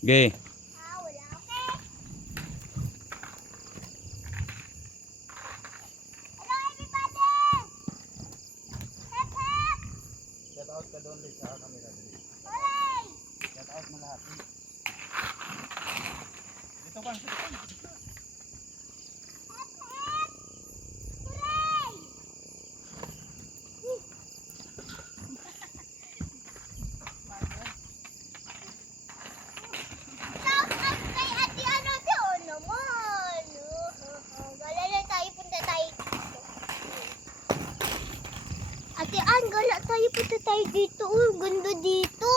Okay. Wala, okay? Hello, everybody! Hep, hep! Shout out ka doon sa camera. Hooray! Shout out mo lahat. Dito ka. Hep, hep! Hooray! Shout out kay Ate Ano doon naman. Gala na tayo, punta tayo dito. Ate Ann, gala tayo, punta tayo dito. Ang ganda dito.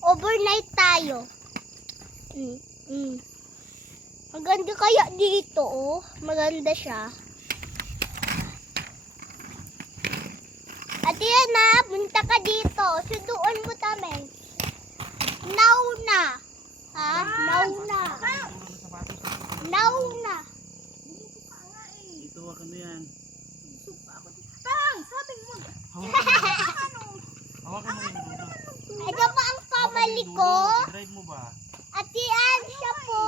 Overnight tayo. Ang ganda kaya dito, oh. Maganda siya. Ate Ana, punta ka dito. Suduan mo kami. Now na. Ha? Now na. Now na. Dito ka na yan. Hawakan mo yung dulo. Ito pa ang family ko. Drive mo ba? Ate Ann, siya po.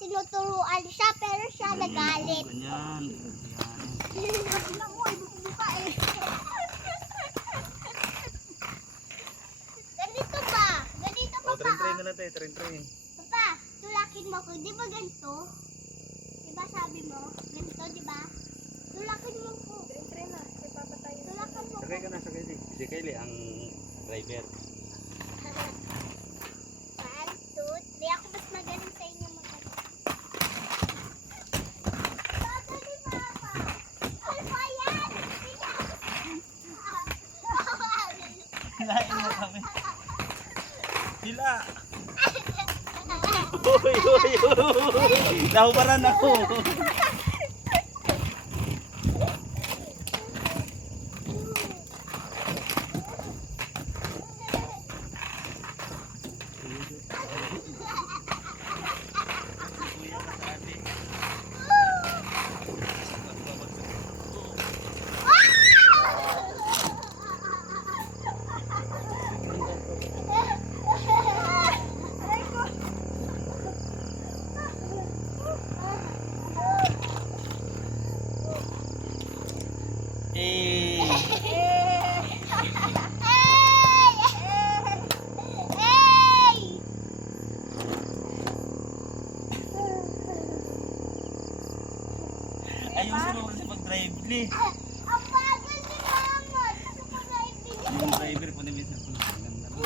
Sinuturuan siya, pero siya nagalit. Ganyan. Ganito ba? Ganito ba pa? Train na natin. Train. Papa, tulakin mo ko. Di ba ganito? Di ba sabi mo? Ganito, di ba? Tulakin mo ko. Tulakan mo ko. Sakay ka na, sakay di. Si Kylie ang driver. 1, 2, 3. Ako mas magaling sa inyo magaling. Bata ni Papa. Ano ba yan? Hilain mo kami. Hila! Uy! Nahubaran ako. Ayusin mo kasi pag-drive li. Ang bagal ni Mama. Gusto ko na ibigay. Yung driver ko na minsan ko. Ganda mo.